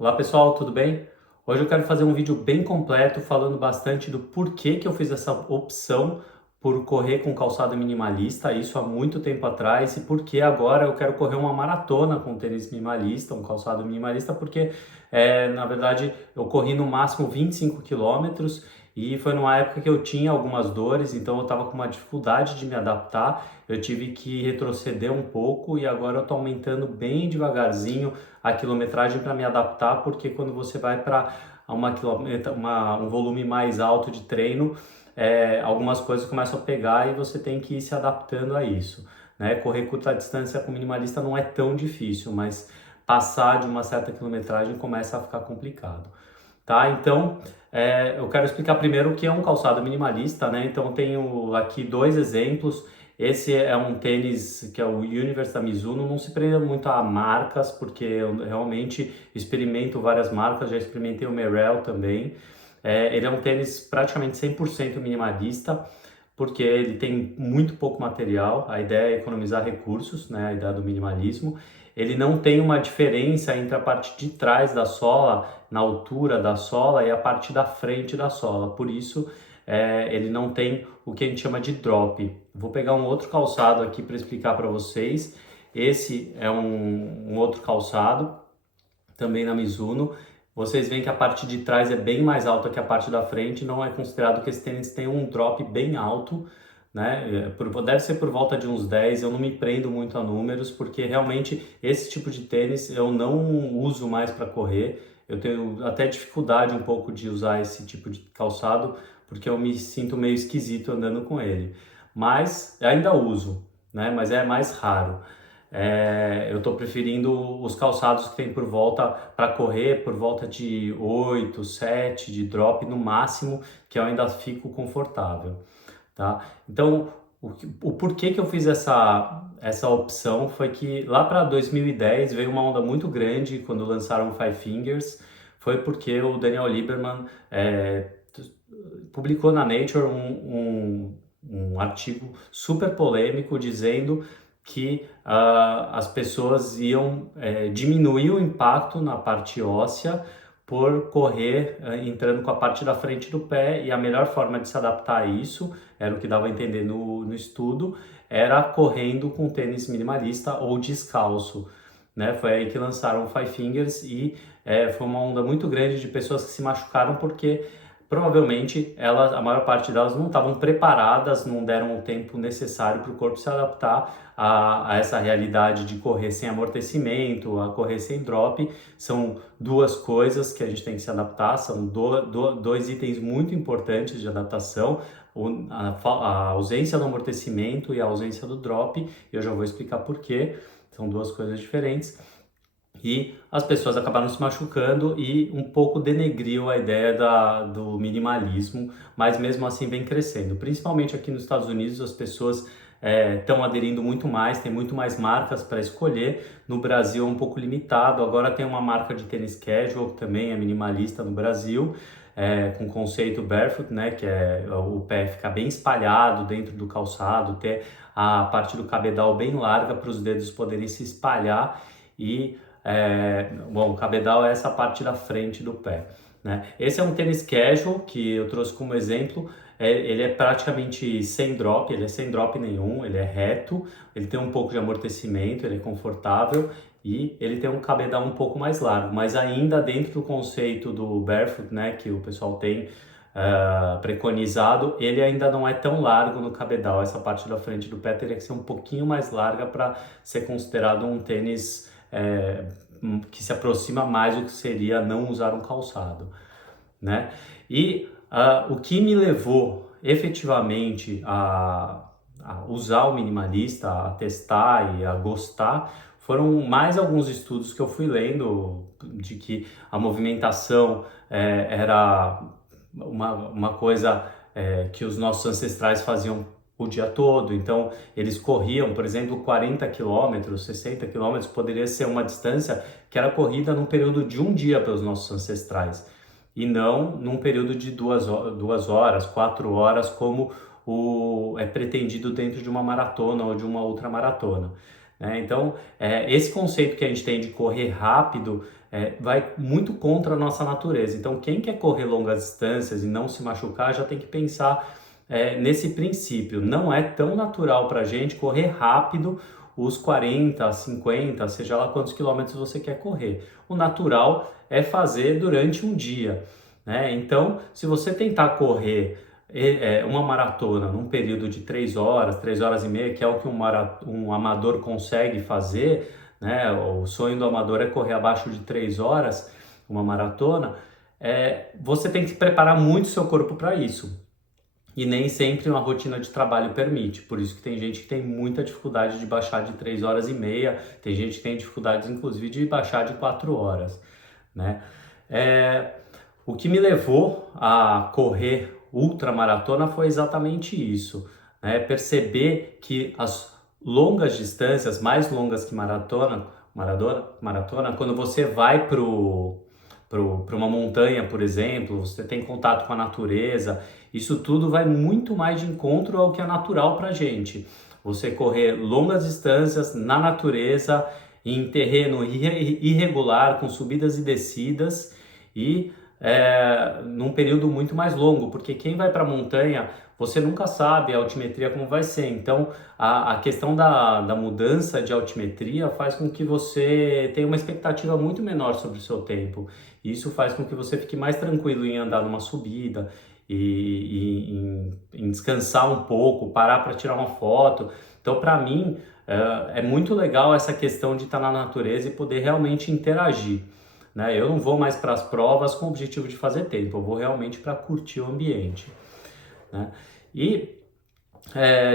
Olá pessoal, tudo bem? Hoje eu quero fazer um vídeo bem completo falando bastante do porquê que eu fiz essa opção por correr com calçado minimalista, isso há muito tempo atrás, e porque agora eu quero correr uma maratona com tênis minimalista, um calçado minimalista, porque na verdade eu corri no máximo 25 quilômetros e foi numa época que eu tinha algumas dores, então eu estava com uma dificuldade de me adaptar, eu tive que retroceder um pouco e agora eu estou aumentando bem devagarzinho a quilometragem para me adaptar, porque quando você vai para um volume mais alto de treino, algumas coisas começam a pegar e você tem que ir se adaptando a isso, né? Correr curta distância com minimalista não é tão difícil, mas passar de uma certa quilometragem começa a ficar complicado. Tá? Então, eu quero explicar primeiro o que é um calçado minimalista, né? Então, eu tenho aqui dois exemplos. Esse é um tênis que é o Universe da Mizuno. Não se prenda muito a marcas, porque eu realmente experimento várias marcas. Já experimentei o Merrell também. Ele é um tênis praticamente 100% minimalista, porque ele tem muito pouco material. A ideia é economizar recursos, né? A ideia do minimalismo. Ele não tem uma diferença entre a parte de trás da sola, na altura da sola, e a parte da frente da sola. Por isso, ele não tem o que a gente chama de drop. Vou pegar um outro calçado aqui para explicar para vocês. Esse é um outro calçado, também na Mizuno. Vocês veem que a parte de trás é bem mais alta que a parte da frente, não é considerado que esse tênis tem um drop bem alto, né? Deve ser por volta de uns 10, eu não me prendo muito a números, porque realmente esse tipo de tênis eu não uso mais para correr. Eu tenho até dificuldade um pouco de usar esse tipo de calçado, porque eu me sinto meio esquisito andando com ele. Mas ainda uso, né? Mas é mais raro. Eu estou preferindo os calçados que tem por volta para correr, por volta de 8, 7 de drop no máximo, que eu ainda fico confortável, tá? Então, o porquê que eu fiz essa opção foi que lá para 2010 veio uma onda muito grande quando lançaram o Five Fingers, foi porque o Daniel Lieberman publicou na Nature um artigo super polêmico dizendo que as pessoas iam diminuir o impacto na parte óssea por correr entrando com a parte da frente do pé, e a melhor forma de se adaptar a isso, era o que dava a entender no estudo, era correndo com tênis minimalista ou descalço, né? Foi aí que lançaram o Five Fingers e foi uma onda muito grande de pessoas que se machucaram porque provavelmente a maior parte delas não estavam preparadas, não deram o tempo necessário para o corpo se adaptar a essa realidade de correr sem amortecimento, a correr sem drop. São duas coisas que a gente tem que se adaptar, são dois itens muito importantes de adaptação, a ausência do amortecimento e a ausência do drop. Eu já vou explicar por quê, são duas coisas diferentes. E as pessoas acabaram se machucando e um pouco denegriu a ideia do minimalismo, mas mesmo assim vem crescendo. Principalmente aqui nos Estados Unidos, as pessoas estão aderindo muito mais, tem muito mais marcas para escolher. No Brasil é um pouco limitado, agora tem uma marca de tênis casual que também é minimalista no Brasil, com o conceito barefoot, né, que é o pé ficar bem espalhado dentro do calçado, ter a parte do cabedal bem larga para os dedos poderem se espalhar e bom, o cabedal é essa parte da frente do pé, né? Esse é um tênis casual que eu trouxe como exemplo. Ele é praticamente sem drop, ele é sem drop nenhum, ele é reto, ele tem um pouco de amortecimento, ele é confortável e ele tem um cabedal um pouco mais largo, mas ainda dentro do conceito do barefoot, né, que o pessoal tem preconizado, ele ainda não é tão largo no cabedal. Essa parte da frente do pé teria que ser um pouquinho mais larga para ser considerado um tênis que se aproxima mais do que seria não usar um calçado, né? E o que me levou efetivamente a usar o minimalista, a testar e a gostar, foram mais alguns estudos que eu fui lendo de que a movimentação era uma coisa que os nossos ancestrais faziam o dia todo. Então eles corriam, por exemplo, 40 quilômetros, 60 quilômetros, poderia ser uma distância que era corrida num período de um dia pelos nossos ancestrais, e não num período de 2 horas, 4 horas, como é pretendido dentro de uma maratona ou de uma ultramaratona, né? Então, esse conceito que a gente tem de correr rápido vai muito contra a nossa natureza. Então, quem quer correr longas distâncias e não se machucar já tem que pensar nesse princípio. Não é tão natural para a gente correr rápido os 40, 50, seja lá quantos quilômetros você quer correr. O natural é fazer durante um dia, né? Então, se você tentar correr uma maratona num período de 3 horas e meia, que é o que um amador consegue fazer, né? O sonho do amador é correr abaixo de 3 horas, uma maratona, você tem que preparar muito seu corpo para isso. E nem sempre uma rotina de trabalho permite. Por isso que tem gente que tem muita dificuldade de baixar de 3 horas e meia, tem gente que tem dificuldades, inclusive, de baixar de 4 horas, né? O que me levou a correr ultramaratona foi exatamente isso, né? Perceber que as longas distâncias, mais longas que maratona, quando você vai para uma montanha, por exemplo, você tem contato com a natureza, isso tudo vai muito mais de encontro ao que é natural para a gente. Você correr longas distâncias na natureza, em terreno irregular, com subidas e descidas, e num período muito mais longo, porque quem vai para a montanha, você nunca sabe a altimetria como vai ser. Então, a questão da mudança de altimetria faz com que você tenha uma expectativa muito menor sobre o seu tempo. Isso faz com que você fique mais tranquilo em andar numa subida e em descansar um pouco, parar para tirar uma foto. Então, para mim, é muito legal essa questão de estar na natureza e poder realmente interagir, né? Eu não vou mais para as provas com o objetivo de fazer tempo, eu vou realmente para curtir o ambiente, né? E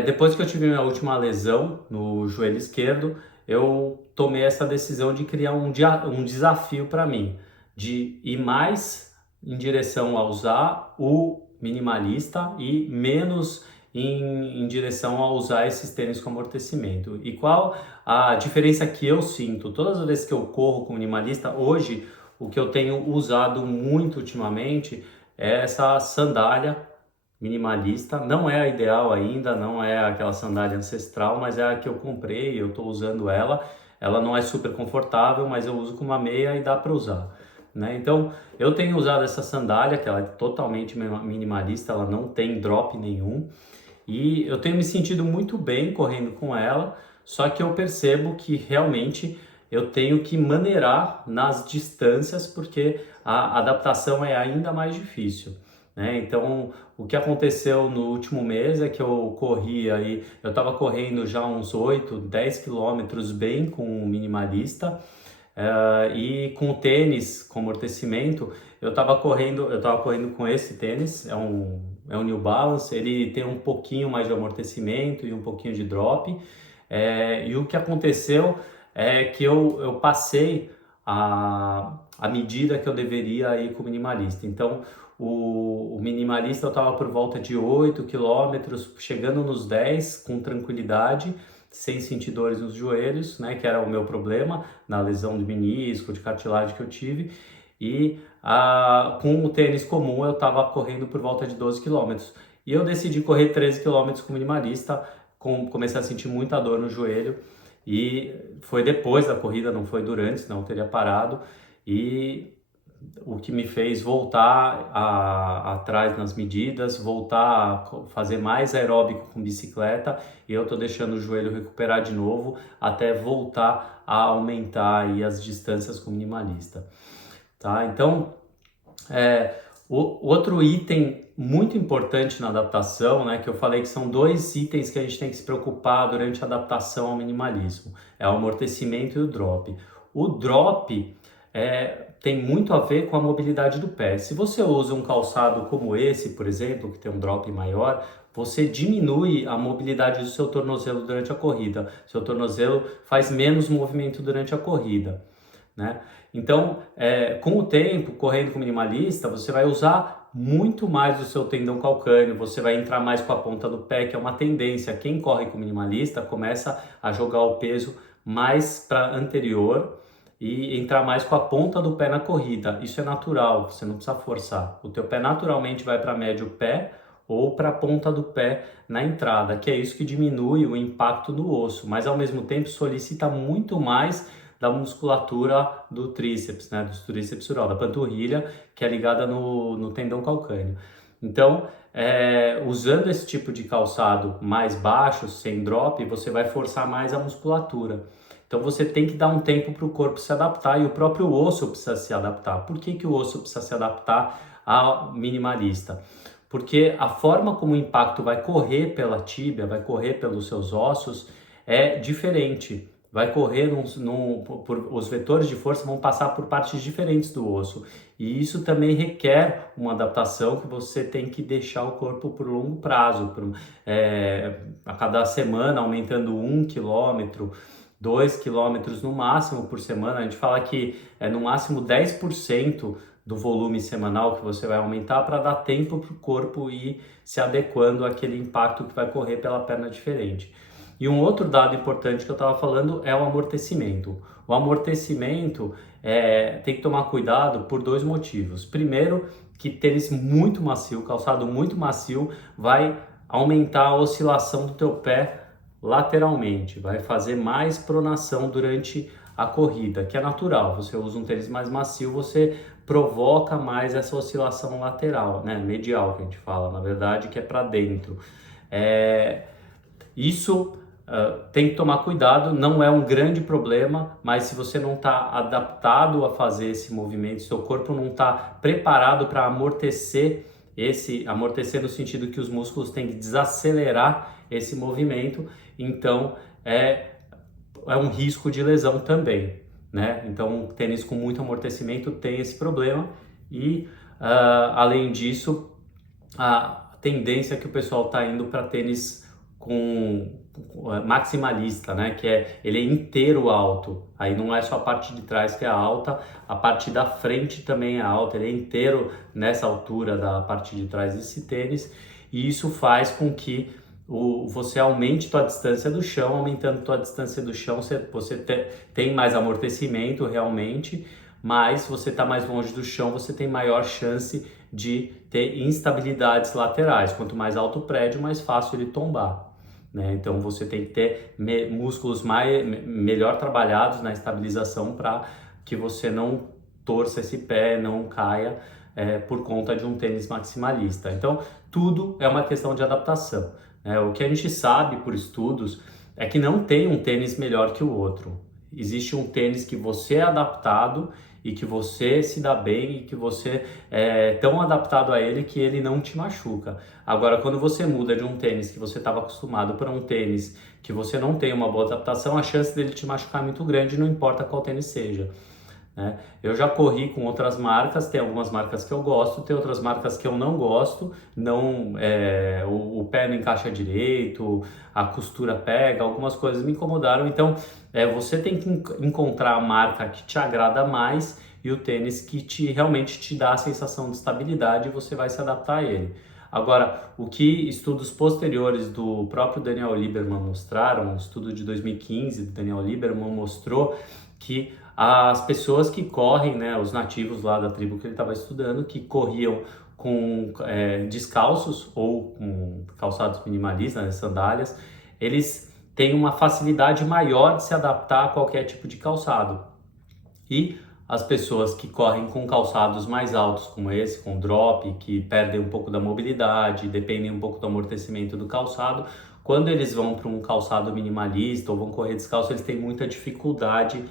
depois que eu tive minha última lesão no joelho esquerdo, eu tomei essa decisão de criar um desafio para mim, de ir mais em direção a usar o minimalista e menos em direção a usar esses tênis com amortecimento. E qual a diferença que eu sinto? Todas as vezes que eu corro com minimalista, hoje o que eu tenho usado muito ultimamente é essa sandália minimalista. Não é a ideal ainda, não é aquela sandália ancestral, mas é a que eu comprei, eu estou usando ela. Ela não é super confortável, mas eu uso com uma meia e dá para usar, né? Então, eu tenho usado essa sandália, que ela é totalmente minimalista, ela não tem drop nenhum, e eu tenho me sentido muito bem correndo com ela, só que eu percebo que realmente eu tenho que maneirar nas distâncias, porque a adaptação é ainda mais difícil, né? Então, o que aconteceu no último mês é que eu corri aí, eu estava correndo já uns 8, 10 quilômetros bem com o minimalista, e com o tênis, com amortecimento, eu estava correndo com esse tênis, é um New Balance, ele tem um pouquinho mais de amortecimento e um pouquinho de drop, e o que aconteceu é que eu passei a medida que eu deveria ir com o minimalista. Então, o minimalista eu estava por volta de 8 quilômetros, chegando nos 10 com tranquilidade, sem sentir dores nos joelhos, né, que era o meu problema na lesão do menisco, de cartilagem que eu tive, e com o tênis comum eu estava correndo por volta de 12 quilômetros. E eu decidi correr 13 quilômetros com o minimalista, comecei a sentir muita dor no joelho, e foi depois da corrida, não foi durante, senão eu teria parado, e o que me fez voltar atrás nas medidas, voltar a fazer mais aeróbico com bicicleta, e eu tô deixando o joelho recuperar de novo até voltar a aumentar aí as distâncias com o minimalista, tá? Então, o outro item muito importante na adaptação, né, que eu falei que são 2 itens que a gente tem que se preocupar durante a adaptação ao minimalismo, é o amortecimento e o drop. O drop tem muito a ver com a mobilidade do pé. Se você usa um calçado como esse, por exemplo, que tem um drop maior, você diminui a mobilidade do seu tornozelo durante a corrida. Seu tornozelo faz menos movimento durante a corrida, né? Então, com o tempo, correndo com minimalista, você vai usar muito mais o seu tendão calcâneo, você vai entrar mais com a ponta do pé, que é uma tendência. Quem corre com minimalista começa a jogar o peso mais para anterior e entrar mais com a ponta do pé na corrida. Isso é natural, você não precisa forçar. O teu pé naturalmente vai para médio pé, ou para a ponta do pé na entrada, que é isso que diminui o impacto do osso, mas ao mesmo tempo solicita muito mais da musculatura do tríceps, né, do tríceps sural, da panturrilha, que é ligada no tendão calcâneo. Então, usando esse tipo de calçado mais baixo, sem drop, você vai forçar mais a musculatura. Então você tem que dar um tempo para o corpo se adaptar e o próprio osso precisa se adaptar. Por que que o osso precisa se adaptar ao minimalista? Porque a forma como o impacto vai correr pela tíbia, vai correr pelos seus ossos, é diferente. Vai correr os vetores de força vão passar por partes diferentes do osso. E isso também requer uma adaptação que você tem que deixar o corpo por longo prazo. A cada semana, aumentando 1 km, 2 km no máximo por semana. A gente fala que é no máximo 10% do volume semanal que você vai aumentar para dar tempo para o corpo ir se adequando àquele impacto que vai correr pela perna diferente. E um outro dado importante que eu estava falando é o amortecimento. O amortecimento tem que tomar cuidado por 2 motivos. Primeiro, que tênis muito macio, calçado muito macio, vai aumentar a oscilação do teu pé lateralmente, vai fazer mais pronação durante a corrida, que é natural. Você usa um tênis mais macio, você provoca mais essa oscilação lateral, né? Medial, que a gente fala, na verdade, que é para dentro. Isso tem que tomar cuidado, não é um grande problema, mas se você não está adaptado a fazer esse movimento, seu corpo não está preparado para amortecer no sentido que os músculos têm que desacelerar esse movimento, então é um risco de lesão também, né? Então, um tênis com muito amortecimento tem esse problema e, além disso, a tendência é que o pessoal está indo para tênis com maximalista, né? Que ele é inteiro alto. Aí não é só a parte de trás que é alta, a parte da frente também é alta. Ele é inteiro nessa altura da parte de trás desse tênis e isso faz com que você aumente tua distância do chão. Aumentando tua distância do chão, você tem mais amortecimento realmente, mas se você está mais longe do chão, você tem maior chance de ter instabilidades laterais. Quanto mais alto o prédio, mais fácil ele tombar, né? Então você tem que ter músculos melhor trabalhados na estabilização para que você não torça esse pé, não caia por conta de um tênis maximalista. Então tudo é uma questão de adaptação. O que a gente sabe por estudos é que não tem um tênis melhor que o outro. Existe um tênis que você é adaptado e que você se dá bem e que você é tão adaptado a ele que ele não te machuca. Agora, quando você muda de um tênis que você estava acostumado para um tênis que você não tem uma boa adaptação, a chance dele te machucar é muito grande, não importa qual tênis seja, né? Eu já corri com outras marcas, tem algumas marcas que eu gosto, tem outras marcas que eu não gosto, o pé não encaixa direito, a costura pega, algumas coisas me incomodaram. Então você tem que encontrar a marca que te agrada mais e o tênis que realmente te dá a sensação de estabilidade e você vai se adaptar a ele. Agora, o que estudos posteriores do próprio Daniel Lieberman mostraram, um estudo de 2015 do Daniel Lieberman mostrou que as pessoas que correm, né, os nativos lá da tribo que ele estava estudando, que corriam com descalços ou com calçados minimalistas, né, sandálias, eles têm uma facilidade maior de se adaptar a qualquer tipo de calçado. E as pessoas que correm com calçados mais altos como esse, com drop, que perdem um pouco da mobilidade, dependem um pouco do amortecimento do calçado, quando eles vão para um calçado minimalista ou vão correr descalço, eles têm muita dificuldade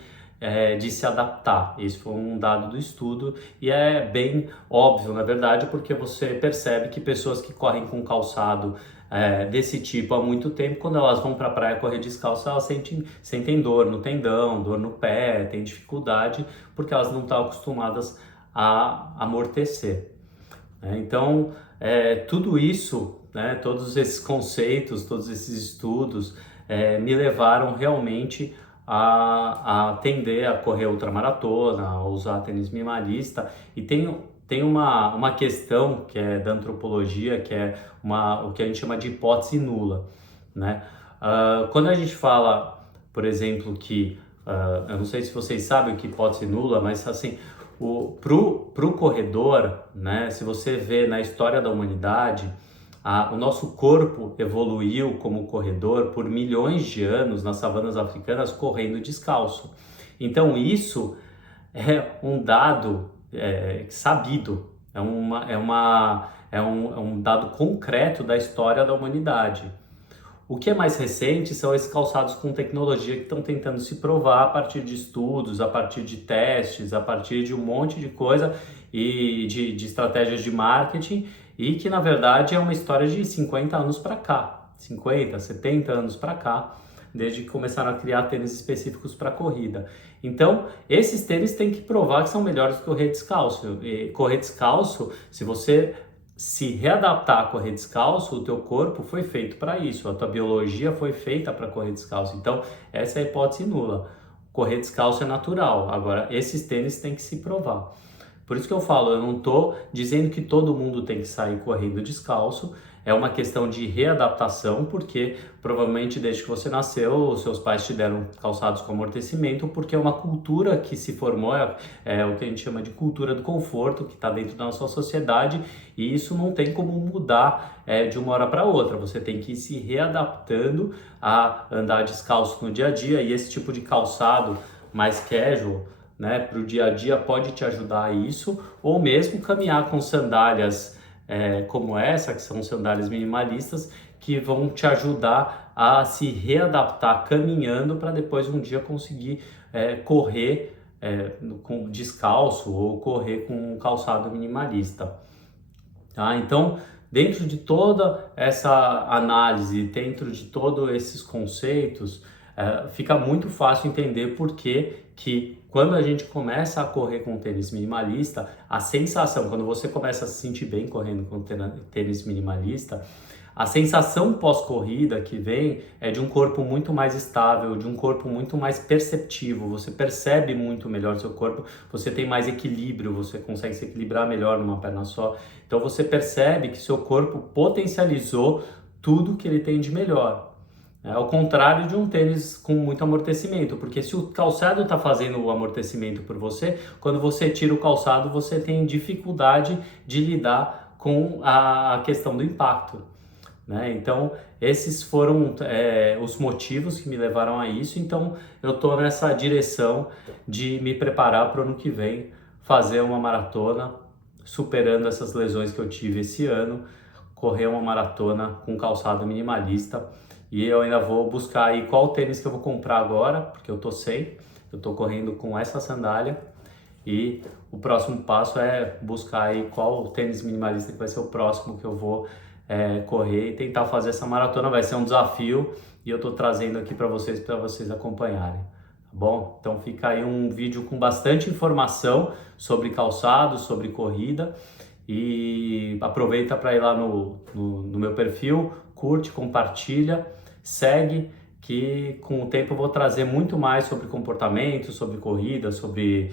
de se adaptar. Esse foi um dado do estudo e é bem óbvio, na verdade, porque você percebe que pessoas que correm com calçado desse tipo há muito tempo, quando elas vão para a praia correr descalço, elas sentem dor no tendão, dor no pé, têm dificuldade, porque elas não estão acostumadas a amortecer. Então, tudo isso, né, todos esses conceitos, todos esses estudos me levaram realmente a tender a correr ultramaratona, a usar tênis minimalista. E tem uma questão que é da antropologia, que é o que a gente chama de hipótese nula, né? Quando a gente fala, por exemplo, que eu não sei se vocês sabem o que é hipótese nula, mas assim, pro corredor, né, se você vê na história da humanidade, O nosso corpo evoluiu como corredor por milhões de anos nas savanas africanas correndo descalço. Então isso é um dado sabido, é um dado concreto da história da humanidade. O que é mais recente são esses calçados com tecnologia que estão tentando se provar a partir de estudos, a partir de testes, a partir de um monte de coisa e de estratégias de marketing, e que na verdade é uma história de 50 anos para cá, 50, 70 anos para cá, desde que começaram a criar tênis específicos para corrida. Então, esses tênis têm que provar que são melhores do que correr descalço. E correr descalço, se você se readaptar a correr descalço, o teu corpo foi feito para isso, a tua biologia foi feita para correr descalço. Então, essa é a hipótese nula. Correr descalço é natural. Agora, esses tênis têm que se provar. Por isso que eu falo, eu não estou dizendo que todo mundo tem que sair correndo descalço, é uma questão de readaptação, porque provavelmente desde que você nasceu, os seus pais te deram calçados com amortecimento, porque é uma cultura que se formou, é o que a gente chama de cultura do conforto, que está dentro da nossa sociedade, e isso não tem como mudar de uma hora para outra, você tem que ir se readaptando a andar descalço no dia a dia, e esse tipo de calçado mais casual, né, para o dia a dia pode te ajudar a isso, ou mesmo caminhar com sandálias como essa, que são sandálias minimalistas, que vão te ajudar a se readaptar caminhando para depois um dia conseguir correr com descalço ou correr com um calçado minimalista. Tá? Então, dentro de toda essa análise, dentro de todos esses conceitos, fica muito fácil entender por que quando a gente começa a correr com tênis minimalista, a sensação, quando você começa a se sentir bem correndo com tênis minimalista, a sensação pós-corrida que vem é de um corpo muito mais estável, de um corpo muito mais perceptivo, você percebe muito melhor seu corpo, você tem mais equilíbrio, você consegue se equilibrar melhor numa perna só, então você percebe que seu corpo potencializou tudo que ele tem de melhor. Ao contrário de um tênis com muito amortecimento, porque se o calçado está fazendo o amortecimento por você, quando você tira o calçado, você tem dificuldade de lidar com a questão do impacto, né? Então, esses foram os motivos que me levaram a isso. Então, eu estou nessa direção de me preparar para o ano que vem, fazer uma maratona, superando essas lesões que eu tive esse ano, correr uma maratona com calçado minimalista. E eu ainda vou buscar aí qual tênis que eu vou comprar agora, porque eu tô sem, eu tô correndo com essa sandália. E o próximo passo é buscar aí qual tênis minimalista que vai ser o próximo que eu vou correr e tentar fazer essa maratona. Vai ser um desafio e eu tô trazendo aqui para vocês acompanharem, tá bom? Então fica aí um vídeo com bastante informação sobre calçado, sobre corrida. E aproveita para ir lá no meu perfil, curte, compartilha, segue, que com o tempo eu vou trazer muito mais sobre comportamento, sobre corrida, sobre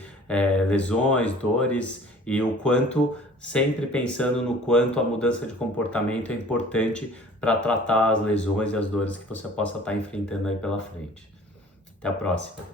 lesões, dores, e o quanto, sempre pensando no quanto a mudança de comportamento é importante para tratar as lesões e as dores que você possa estar enfrentando aí pela frente. Até a próxima!